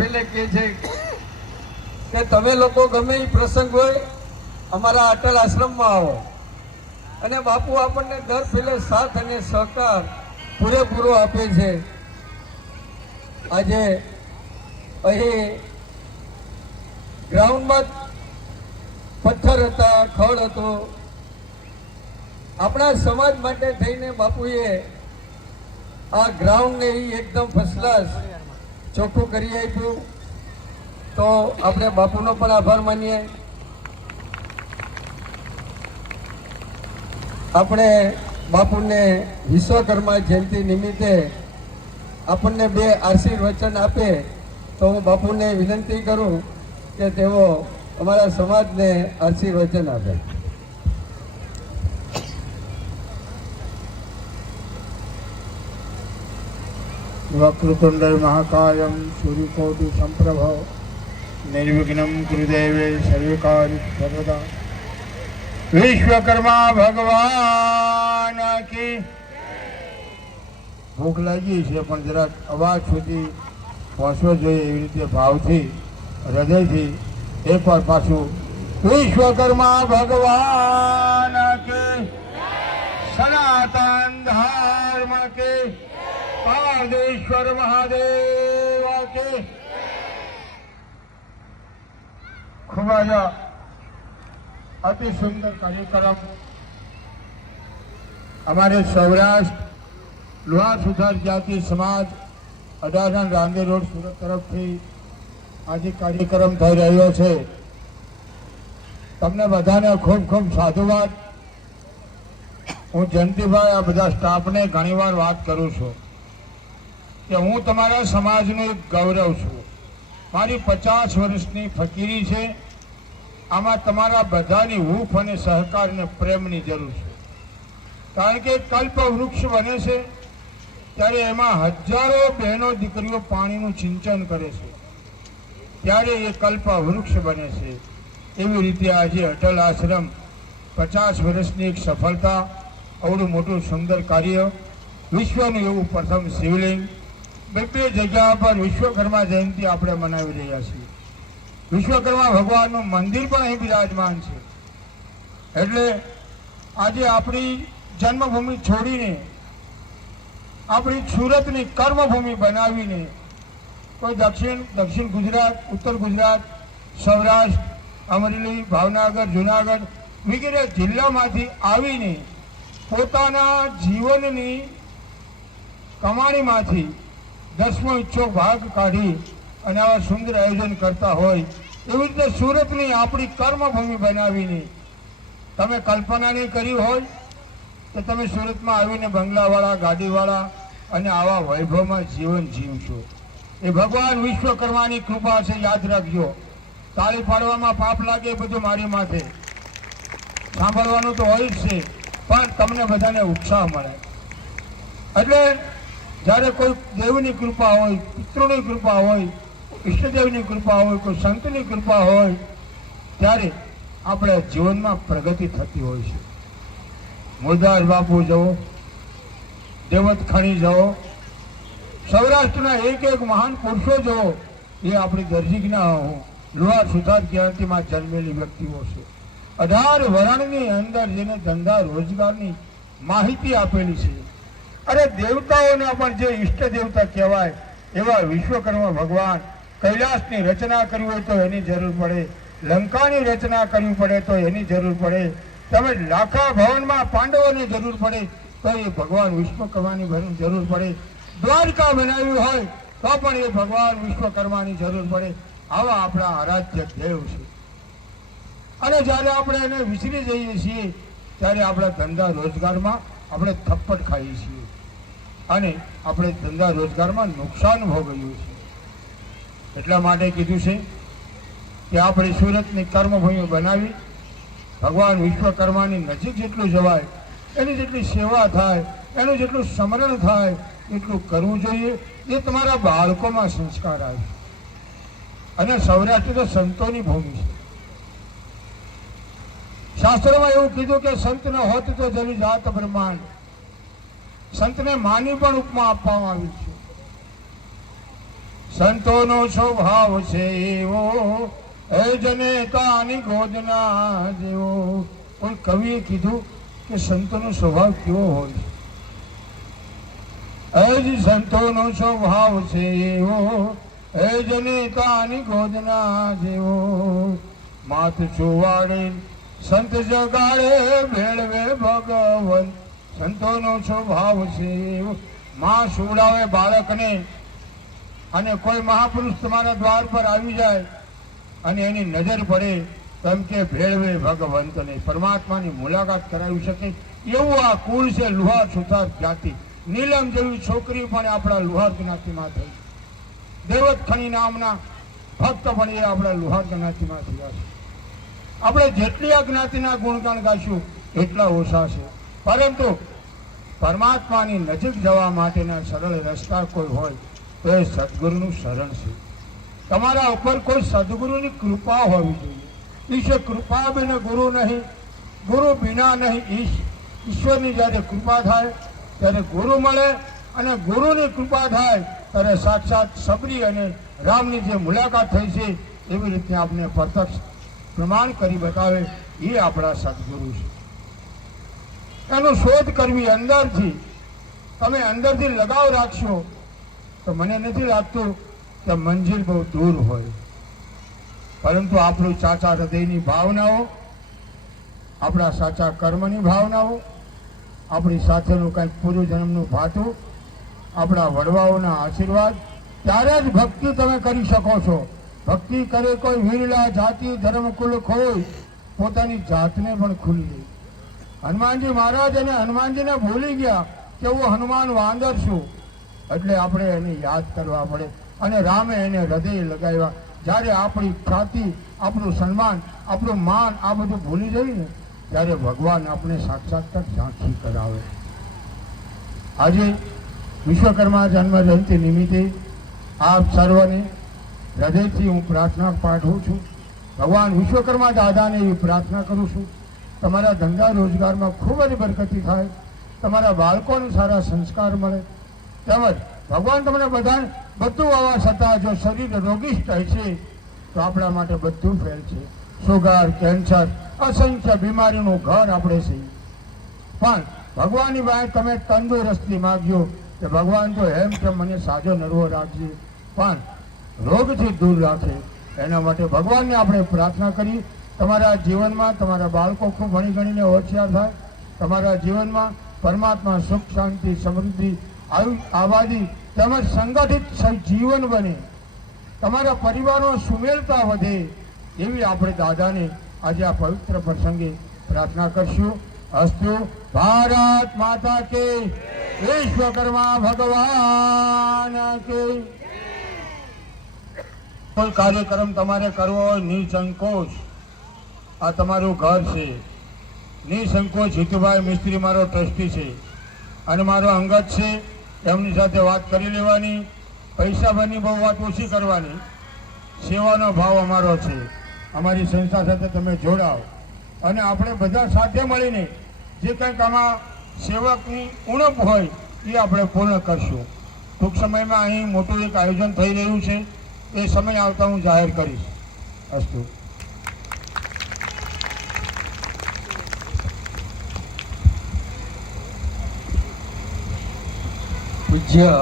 ફેલે કહે છે કે તમે લોકો ગમે એ પ્રસંગ હોય, અમારા અટલ આશ્રમમાં આવો. અને બાપુ આપણને દર પહેલે સાથ અને સહકાર પૂરેપૂરો આપે છે. આજે અહીં ગ્રાઉન્ડમાં પથ્થર હતા, ખડ હતો. આપણા સમાજ માટે થઈને બાપુએ આ ગ્રાઉન્ડને એકદમ ક્લાસ ચોખ્ખું કરી આપ્યું. તો આપણે બાપુનો પણ આભાર માનીએ. આપણે બાપુને વિશ્વકર્મા જયંતિ નિમિત્તે આપણને બે આશીર્વચન આપે તો હું બાપુને વિનંતી કરું કે તેઓ અમારા સમાજને આશીર્વચન આપે. વક્રતુંડ મહાકાયમ સૂર્યકોટિ સંપ્રભ નિર્વિઘ્નમ ગુરુદેવે સર્વકાર્ય સર્વદા વિશ્વકર્મા ભગવાન કી ભૂખ લાગી છે પણ જરાક અવાજ સુધી પહોંચવો જોઈએ એવી રીતે ભાવથી હૃદયથી એકવાર પાછું વિશ્વકર્મા ભગવાન કે સનાતન ધર્મ કે પારદેશ્વર મહાદેવ ખૂબ જ અતિ સુંદર કાર્યક્રમ. અમારે સૌરાષ્ટ્ર, લોહાર સુધાર જાતિ સમાજ અઢારના રાંદે રોડ સુરત તરફથી આજે કાર્યક્રમ થઈ રહ્યો છે. તમને બધાને ખૂબ ખૂબ સાધુવાદ. હું જયંતિભાઈ, આ બધા સ્ટાફને ઘણીવાર વાત કરું છું. કે હું તમારા સમાજનું એક ગૌરવ છું. મારી પચાસ વર્ષની ફકીરી છે. આમાં તમારા બધાની હૂફ અને સહકાર અને પ્રેમની જરૂર છે. કારણ કે કલ્પ વૃક્ષ બને છે, ત્યારે એમાં હજારો બહેનો દીકરીઓ પાણીનું સિંચન કરે છે. ત્યારે એ કલ્પ વૃક્ષ બને છે. એવી રીતે આજે અટલ આશ્રમ પચાસ વર્ષની એક સફળતા અવડું મોટું સુંદર કાર્ય, વિશ્વનું એવું પ્રથમ શિવલિંગ બે જગ્યા પર વિશ્વકર્મા જયંતિ આપણે મનાવી રહ્યા છીએ. વિશ્વકર્મા ભગવાનનું મંદિર પણ અહીં બિરાજમાન છે. એટલે આજે આપણી જન્મભૂમિ છોડીને, આપણી સુરતની કર્મભૂમિ બનાવીને, કોઈ દક્ષિણ દક્ષિણ ગુજરાત, ઉત્તર ગુજરાત, સૌરાષ્ટ્ર, અમરેલી, ભાવનગર, જુનાગઢ વગેરે જિલ્લામાંથી આવીને પોતાના જીવનની કમાણીમાંથી દસમો ઈચ્છો ભાગ કાઢી અને આવા સુંદર આયોજન કરતા હોય, એવી રીતે સુરતની આપણી કર્મભૂમિ બનાવીને તમે કલ્પના નહીં કરી હોય તો તમે સુરતમાં આવીને બંગલાવાળા, ગાડીવાળા અને આવા વૈભવમાં જીવન જીવશો. એ ભગવાન વિશ્વકર્માની કૃપા છે, યાદ રાખજો. તાળી પાડવામાં પાપ લાગે બધું મારી માથે. સાંભળવાનું તો હોય જ છે, પણ તમને બધાને ઉત્સાહ મળે. એટલે જ્યારે કોઈ દેવની કૃપા હોય, પિતૃની કૃપા હોય, ઈષ્ટદેવની કૃપા હોય, કોઈ સંતની કૃપા હોય, ત્યારે આપણે જીવનમાં પ્રગતિ થતી હોય છે. મોદાસ બાપુ જવો, દેવત ખણી જવો, સૌરાષ્ટ્રના એક એક મહાન પુરુષો જવો, એ આપણી દર્શિકના લોહાર સુધાર જ્ઞાતિમાં જન્મેલી વ્યક્તિઓ છે. અઢાર વરણની અંદર જેને ધંધા રોજગારની માહિતી આપેલી છે. અરે દેવતાઓને પણ જે ઈષ્ટ દેવતા કહેવાય, એવા વિશ્વકર્મા ભગવાન કૈલાસની રચના કરવી હોય તો એની જરૂર પડે, લંકાની રચના કરવી પડે તો એની જરૂર પડે, તમે લાખા ભવનમાં પાંડવોની જરૂર પડે, તો એ ભગવાન વિશ્વકર્માની જરૂર પડે. દ્વારકા બનાવ્યું હોય, તો પણ એ ભગવાન વિશ્વકર્માની જરૂર પડે. આવા આપણા આરાધ્ય દેવ છે. અને જ્યારે આપણે એને વિસરી જઈએ છીએ, ત્યારે આપણા ધંધા રોજગારમાં આપણે થપ્પડ ખાઈએ છીએ. અને આપણે ધંધા રોજગારમાં નુકસાન ભોગવ્યું છે. એટલા માટે કીધું છે કે આપણે સુરતની કર્મભૂમિ બનાવી, ભગવાન વિશ્વકર્માની નજીક જેટલું જવાય, એની જેટલી સેવા થાય, એનું જેટલું સ્મરણ થાય, એટલું કરવું જોઈએ. એ તમારા બાળકોમાં સંસ્કાર આવે અને સૌરાષ્ટ્ર તો સંતોની ભૂમિ છે. શાસ્ત્રમાં એવું કીધું કે સંત ન હોત તો જવી જાત બ્રહ્માંડ. સંતને માની પણ ઉપમા આપવામાં આવી છે. સંતોનો સ્વભાવ છે એવો, એ જનેતાની ગોદના જેવો. કોઈ કવિએ કીધું કે સંતોનો સ્વભાવ કેવો હોય? એ સંતોનો સ્વભાવ છે એવો, એ જનેતાની ગોદના જેવો. માથ છુવાડે સંત જગાડે, ભેળવે ભગવન સંતોનો સ્વભાવ છે. માં સુવડાવે બાળકને અને કોઈ મહાપુરુષ તમારા દ્વાર પર આવી જાય અને એની નજર પડે તો એમ કે ભેળવે ભગવંતને. પરમાત્માની મુલાકાત કરાવી શકે એવું આ કુળ છે લુહાર સુથાર જ્ઞાતિ. નીલમ જેવી છોકરી પણ આપણા લુહાર જ્ઞાતિમાં થઈ. દેવત ખણી નામના ભક્ત પણ એ આપણા લુહાર જ્ઞાતિમાં થયા છે આપણે જેટલી આ જ્ઞાતિના ગુણગાન ગાશું, એટલા ઓછા છે. પરંતુ પરમાત્માની નજીક જવા માટેના સરળ રસ્તા કોઈ હોય, તો એ સદગુરુનું શરણ છે. તમારા ઉપર કોઈ સદગુરુની કૃપા હોવી જોઈએ. ઈશ્વર કૃપા વિના ગુરુ નહીં, ગુરુ બિના નહીં. ઈશ, ઈશ્વરની જ્યારે કૃપા થાય, ત્યારે ગુરુ મળે અને ગુરુની કૃપા થાય, ત્યારે સાક્ષાત સબરી અને રામની જે મુલાકાત થઈ છે, એવી રીતે આપણે પ્રત્યક્ષ પ્રમાણ કરી બતાવે, એ આપણા સદગુરુ છે. એનો શોધ કરવી અંદરથી. તમે અંદરથી લગાવ રાખશો, તો મને નથી લાગતું કે મંજિલ બહુ દૂર હોય. પરંતુ આપણું સાચા હૃદયની ભાવનાઓ, આપણા સાચા કર્મની ભાવનાઓ, આપણી સાથેનું કંઈક પૂર્વજન્મનું ભાતું આપણા વડવાઓના આશીર્વાદ, ત્યારે જ ભક્તિ તમે કરી શકો છો. ભક્તિ કરે કોઈ વીરલા જાતિ ધર્મ કુલ ખોઈ, પોતાની જાતને પણ ખુલી દે હનુમાનજી મહારાજ અને હનુમાનજીને ભૂલી ગયા કે હું હનુમાન વાંદર છું. એટલે આપણે એને યાદ કરવા પડે અને રામે એને હૃદય લગાવ્યા. જ્યારે આપણી ખ્યાતિ આપણું સન્માન, આપણું માન આ બધું ભૂલી જઈએ ને, ત્યારે ભગવાન આપણે સાક્ષાત્કાર ઝાંખી કરાવે. આજે વિશ્વકર્મા જન્મ જયંતિ નિમિત્તે આપ સર્વને હૃદયથી હું પ્રાર્થના પાઠવું છું. ભગવાન વિશ્વકર્મા દાદાને એવી પ્રાર્થના કરું છું. તમારા ધંધા રોજગારમાં ખૂબ જ બરકતી થાય, તમારા બાળકોને સારા સંસ્કાર મળે. તેમજ ભગવાન તમને બધા બધું આવવા છતાં જો શરીર રોગિષ્ટ છે, તો આપણા માટે બધું ફેલ છે. સુગર કેન્સર અસંખ્ય બીમારીનું ઘર આપણે છીએ પણ ભગવાનની પાસે તમે તંદુરસ્તી માગજો, કે ભગવાન તો એમ કે મને સાજો નરવો રાખજે. પણ રોગથી દૂર રાખે. એના માટે ભગવાનને આપણે પ્રાર્થના કરી તમારા જીવનમાં તમારા બાળકો ખૂબ ભણી ગણીને હોશિયાર થાય. તમારા જીવનમાં પરમાત્મા સુખ, શાંતિ, સમૃદ્ધિ આબાદી તેમજ સંગઠિત જીવન બને. તમારા પરિવારમાં સુમેળતા વધે એવી આપણે દાદાને આજે આ પવિત્ર પ્રસંગે પ્રાર્થના કરશું. અસ્તુ ભારત માતા કે વિશ્વકર્મા ભગવાન કે કોઈ કાર્યક્રમ તમારે કરવો હોય નિસંકોચ. આ તમારું ઘર છે. નિસંકોચ જીતુભાઈ મિસ્ત્રી મારો ટ્રસ્ટી છે. અને મારો અંગત છે. એમની સાથે વાત કરી લેવાની. પૈસા બની બહુ વાત ઓછી કરવાની. સેવાનો ભાવ અમારો છે. અમારી સંસ્થા સાથે તમે જોડાઓ. અને આપણે બધા સાથે મળીને જે કંઈક આમાં સેવકની ઉણપ હોય, એ આપણે પૂર્ણ કરશું. ટૂંક સમયમાં અહીં મોટું એક આયોજન થઈ રહ્યું છે. એ સમય આવતા હું જાહેર કરીશ. અસ્તુ. પૂજ્ય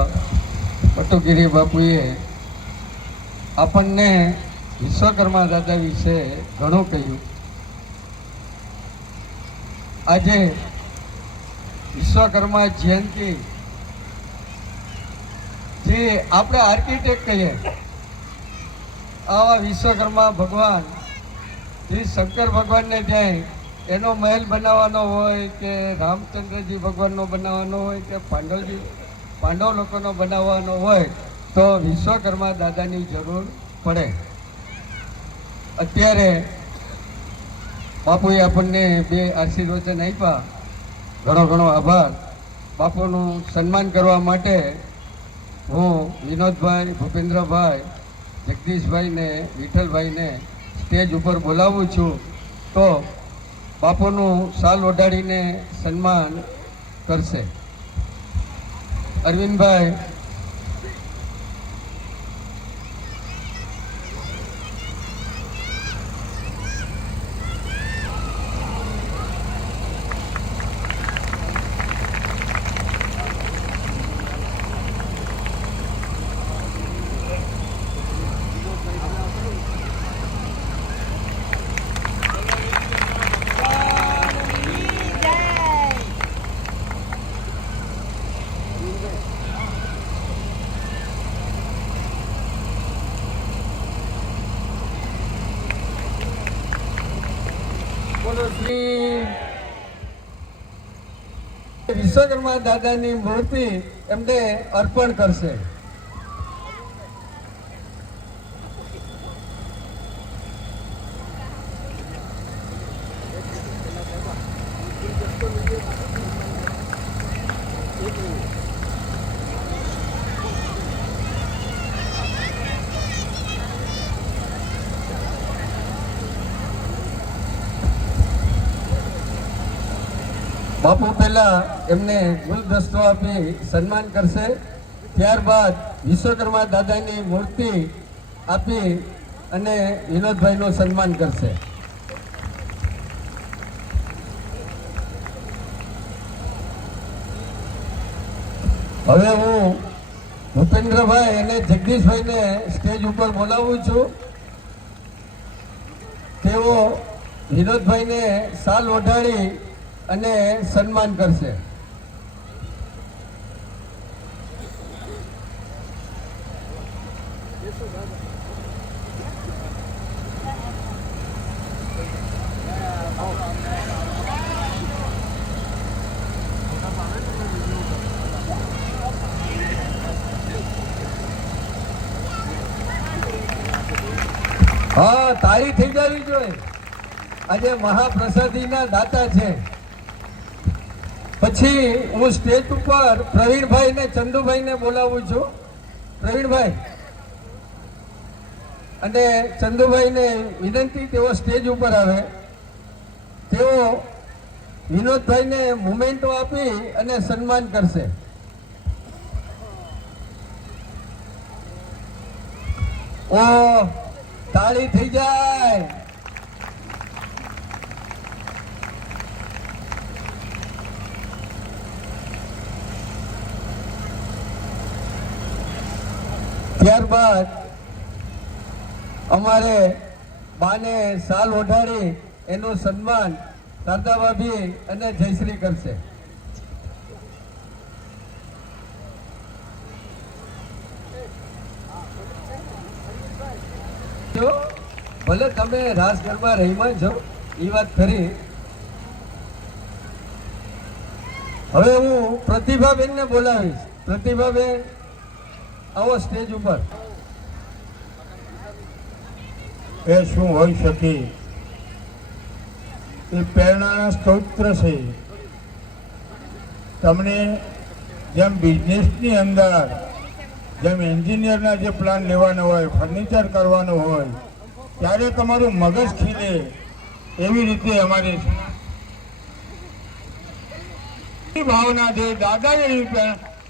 પટુગીરી બાપુએ આપણને વિશ્વકર્મા દાદા વિશે ઘણું કહ્યું. આજે વિશ્વકર્મા જયંતિ જે આપણે આર્કિટેક્ટ કહીએ, આવા વિશ્વકર્મા ભગવાન, જે શંકર ભગવાનને ત્યાં એનો મહેલ બનાવવાનો હોય કે રામચંદ્રજી ભગવાનનો બનાવવાનો હોય કે પાંડવજી પાંડવ લોકોનો બનાવવાનો હોય તો વિશ્વકર્મા દાદાની જરૂર પડે. અત્યારે બાપુએ આપણને બે આશીર્વચન આપ્યા. ઘણો ઘણો આભાર. બાપુનું સન્માન કરવા માટે હું વિનોદભાઈ, ભૂપેન્દ્રભાઈ, જગદીશભાઈને, વિઠ્ઠલભાઈને સ્ટેજ ઉપર બોલાવું છું તો બાપુનું સાલ ઓઢાડીને સન્માન કરશે. અરવિંદભાઈ બોલો શ્રી વિશ્વકર્મા દાદાની મૂર્તિ એમને અર્પણ કરશે. બાપુ પહેલા એમને ગુલદસ્તો આપી સન્માન કરશે. ત્યારબાદ વિશ્વકર્મા દાદાની મૂર્તિ આપી અને વિનોદભાઈનું સન્માન કરશે. હવે હું ભૂપેન્દ્રભાઈ અને જગદીશભાઈને સ્ટેજ ઉપર બોલાવું છું. તેઓ વિનોદભાઈને સાલ ઓઢાડી અને સન્માન કરશે. હા તારી થઈ જવી જોઈએ. આજે મહાપ્રસાદીના દાતા છે. પછી હું સ્ટેજ ઉપર પ્રવીણભાઈ ને ચંદુભાઈ ને બોલાવું છું. પ્રવીણભાઈ, અને ચંદુભાઈ ને વિનંતી, તેઓ સ્ટેજ ઉપર આવે. તેઓ વિનોદભાઈ ને મુમેન્ટો આપી અને સન્માન કરશે. ઓ, તાળી થઈ જાય. ત્યારબાદ અમારે બાને સાલ ઓઢાડી, એનું સન્માન શારદા અને જયશ્રી કરશે. ભલે તમે રાસ ગરબા રહીમાં છો, એ વાત ખરી. હવે હું પ્રતિભાબેનને બોલાવીશ. પ્રતિભાબેન આવો સ્ટેજ ઉપર. એ શું હોઈ શકે એ પ્રેરણાના સ્તોત્ર છે. તમને જેમ બિઝનેસની અંદર, જેમ એન્જિનિયરના જે પ્લાન લેવાનો હોય ફર્નિચર કરવાનું હોય, ત્યારે તમારું મગજ ખીલે એવી રીતે અમારી ભાવના છે. દાદાએ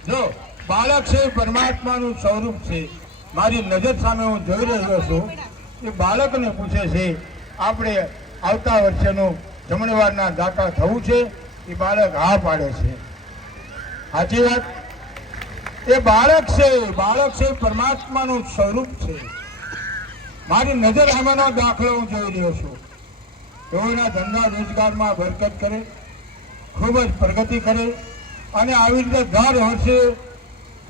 જો બાળક છે પરમાત્માનું સ્વરૂપ છે. મારી નજર સામે હું જોઈ રહ્યો છું એ બાળકને પૂછે છે, આપણે આવતા વર્ષેનું જમણવારના દાતા થવું છે? એ બાળક હા પાડે છે. સાચી વાત? એ બાળક છે બાળક છે પરમાત્માનું સ્વરૂપ છે. મારી નજર સામેનો દાખલો હું જોઈ રહ્યો છું. તેઓના ધંધા રોજગારમાં બરકત કરે, ખૂબ જ પ્રગતિ કરે અને આવી રીતે દર વર્ષે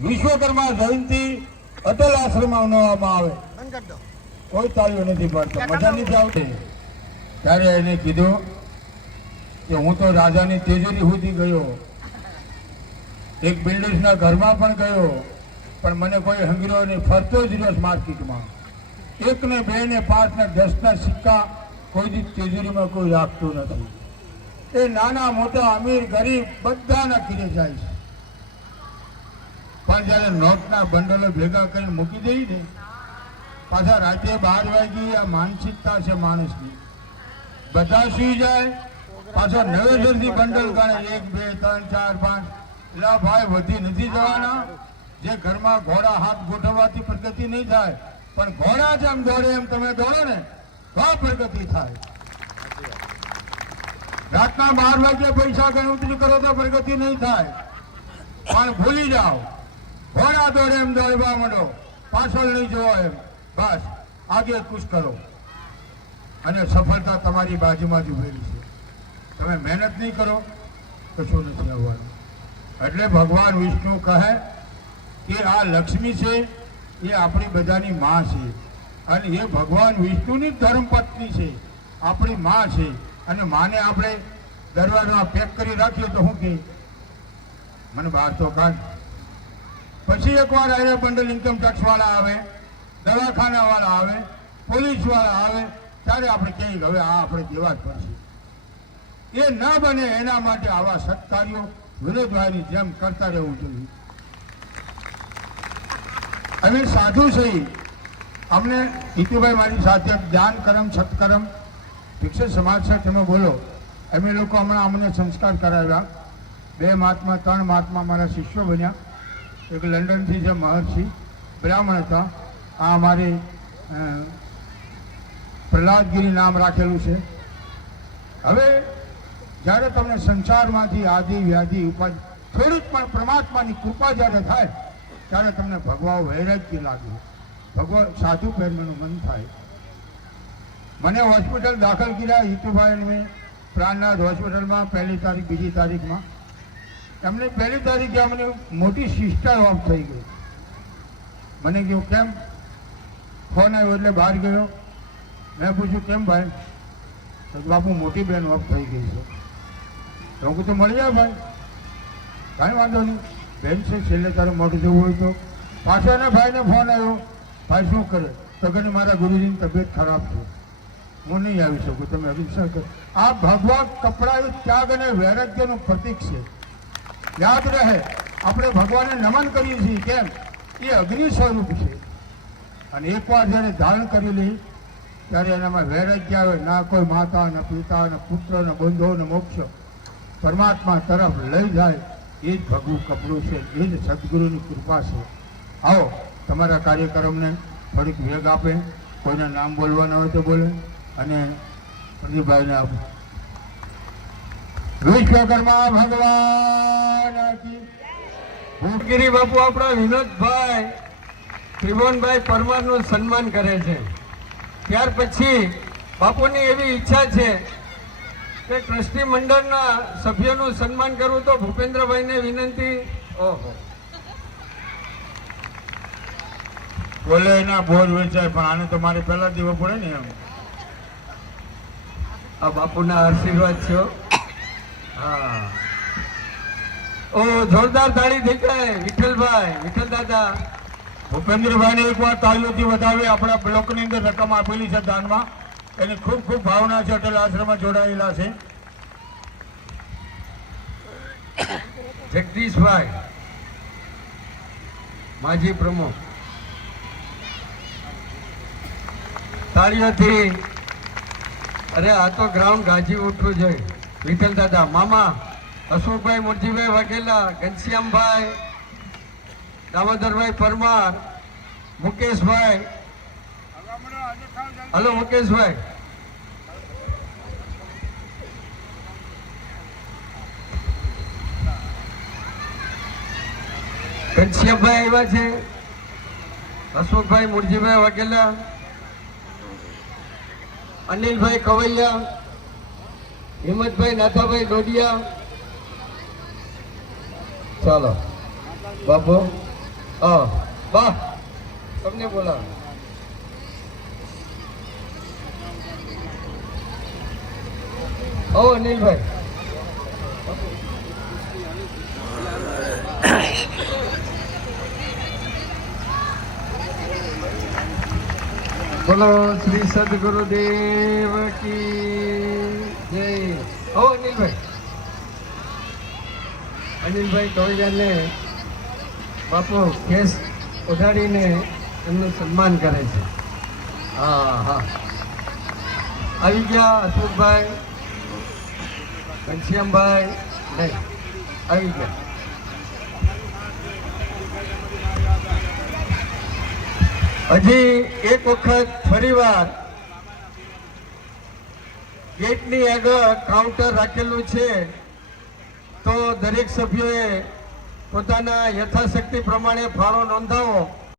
વિશ્વકર્મા જયંતિ અટલ આશ્રમમાં મનાવવામાં આવે. કોઈ તાળીઓ નથી પડતો. મજા નથી આવતી. ત્યારે એને કીધું કે હું તો રાજાની તેજોરી સુધી ગયો. એક બિલ્ડર્સના ઘરમાં પણ ગયો. પણ મને કોઈ હંગીરો નહીં ફરતો જ રહ્યો માર્કેટમાં. એક ને બે ને પાંચ ને દસ ના સિક્કા કોઈ દી તેજોરીમાં કોઈ રાખતું નથી. એ નાના મોટા અમીર ગરીબ બધાના કીધે જાય છે. પણ જ્યારે નોટના બંડલો ભેગા કરીને મૂકી દઈ ને, પાછા રાતે બાર વાગી આ માનસિકતા છે માણસની. બધા સુઈ જાય, પાછો નવેસરથી બંડલ ગણે, એક, બે, ત્રણ, ચાર, પાંચ. એટલે ભાઈ વધી નથી જવાના. જે ઘરમાં ઘોડા હાથ ગોઠવવાથી પ્રગતિ નહીં થાય, પણ ઘોડા જેમ દોડે એમ તમે દોડો ને, તો પ્રગતિ થાય. રાતના બાર વાગે પૈસા ગણતરી કરો તો પ્રગતિ નહીં થાય. પણ ભૂલી જાઓ. ઘોડા દોડે એમ દોડવા માંડો. પાછળ નહીં જોવો એમ. બસ. આગે કુશ કરો. અને સફળતા તમારી બાજુમાં જ ઉભેલી છે. તમે મહેનત નહીં કરો કશું નથી આવવાનું? એટલે ભગવાન વિષ્ણુ કહે કે આ લક્ષ્મી છે, એ આપણી બધાની માં છે. અને એ ભગવાન વિષ્ણુની ધર્મપત્ની છે. આપણી માં છે. અને માને આપણે દરવાજામાં પેક કરી રાખીએ તો શું કહે મને બહાર તો કાઢ પછી એકવાર આરે બંડલ ઇન્કમ ટેક્સ આવે, દવાખાનાવાળા આવે, પોલીસવાળા આવે, ત્યારે આપણે કહીએ હવે આ આપણે દેવા જ પડશે. એ ના બને એના માટે આવા સત્કાર્યો, વિરોધભાઈની જેમ કરતા રહેવું જોઈએ. અમે સાધુ સહી અમને હિતુભાઈ મારી સાથે દાન કરમ સત્કરમ ભિક્ષે સમાજ છે તમે બોલો. અમે લોકો હમણાં અમને સંસ્કાર કરાવ્યા. બે મહાત્મા, ત્રણ મહાત્મા મારા શિષ્યો બન્યા. એક લંડનથી જે મહર્ષિ બ્રાહ્મણ હતા, આ અમારે પ્રહલાદગીરી નામ રાખેલું છે. હવે જ્યારે તમને સંસારમાંથી આદિ, વ્યાધિ, ઉપાધિ, થોડીક પણ પરમાત્માની કૃપા જ્યારે થાય, ત્યારે તમને ભગવાન વૈરાગ્ય લાગે. ભગવાન, સાધુ પ્રેમનું મન થાય. મને હોસ્પિટલ દાખલ કર્યા હિતુભાઈ મેં. પ્રાણનાથ હોસ્પિટલમાં પહેલી તારીખ, બીજી તારીખમાં. એમને પહેલી તારીખે અમને મોટી સિસ્ટર ઓફ થઈ ગઈ. મને કહ્યું, કેમ? ફોન આવ્યો એટલે બહાર ગયો. મેં પૂછ્યું, કેમ ભાઈ? તો બાપુ, મોટી બેન ઓફ થઈ ગઈ છે. તો હું તો મળી જાય ભાઈ. કાંઈ વાંધો નહીં. બેન છે, છેલ્લે તારે મોટું જવું હોય તો. પાછો એના ભાઈને ફોન આવ્યો. ભાઈ, શું કરે? તો કે મારા ગુરુજીની તબિયત ખરાબ છે. હું નહીં આવી શકું, તમે અભિષેક આ ભગવાન કપડા ત્યાગ અને વૈરાગ્યનું પ્રતીક છે. યાદ રહે. આપણે ભગવાનને નમન કરીએ છીએ. કેમ? એ અગ્નિ સ્વરૂપ છે. અને એકવાર જ્યારે ધારણ કરી લે, ત્યારે એનામાં વૈરાગ્ય આવે. ના કોઈ માતા, ને પિતા, ને પુત્ર, ને બંધો, ને મોક્ષ. પરમાત્મા તરફ લઈ જાય. એ જ ભગવું કપડું છે. એ જ સદગુરુની કૃપા છે. આવો, તમારા કાર્યક્રમને થોડીક વેગ આપે. કોઈને નામ બોલવાના હોય તો બોલે. અને પ્રદીપભાઈને આપો વિશ્વકર્મા ભગવાન કી બાપુ આપણા વિનોદભાઈ ત્રિભુવનભાઈ પરમારનું સન્માન કરે છે. ત્યાર પછી બાપુની એવી ઈચ્છા છે કે ટ્રસ્ટી મંડળના સભ્યોનું સન્માન કરવું તો ભૂપેન્દ્રભાઈને વિનંતી. ઓહો. બોલે એના બોલ વેચાય પણ આને તો મારે પહેલા દેવો પડે ને એમ. આ બાપુના આશીર્વાદ છે હો. ઓ, જોરદાર તાળી થઈ જાય વિઠ્ઠલભાઈ, વિઠ્ઠલ દાદા. ભૂપેન્દ્રભાઈને એકવાર તાળીઓથી વધાવી આપણા બ્લોકની અંદર રકમ આપેલી છે દાનમાં. એની ખૂબ ખૂબ ભાવના છે, અટલ આશ્રમમાં જોડાયેલા છે. જગદીશભાઈ, માજી પ્રમુખ. તાળીઓથી અરે, આ તો ગ્રાઉન્ડ ગાજી ઉઠવું જોઈએ. વિઠ્ઠલ દાદા, મામા, અશોકભાઈ, મુરજીભાઈ વાઘેલા, ઘનશ્યામભાઈ, દામોદરભાઈ પરમાર, મુકેશભાઈ. હલો, મુકેશભાઈ. ઘનશ્યામભાઈ આવ્યા છે. અશોકભાઈ, મુરજીભાઈ વાઘેલા. અનિલભાઈ કવૈયા. હિંમતભાઈ નાથાભાઈ ડોડિયા. ચાલો. બાપુ. હા બા. તમને બોલાવો. ઓ, અનિલભાઈ. બોલો, શ્રી સદગુરુદેવ કી ઓ, અનિલભાઈ. અનિલભાઈ કવિયાને બાપુ કેસ ઓઢાડીને એમનું સન્માન કરે છે. હા હા. આવી ગયા અશોકભાઈ, ઘનશ્યામભાઈ, નહીં, આવી ગયા. હજી એક વખત ફરીવાર ગેટની આગળ કાઉન્ટર રાખેલું છે. તો દરેક સભ્યોએ પોતાના યથાશક્તિ પ્રમાણે ફાળો નોંધાવો.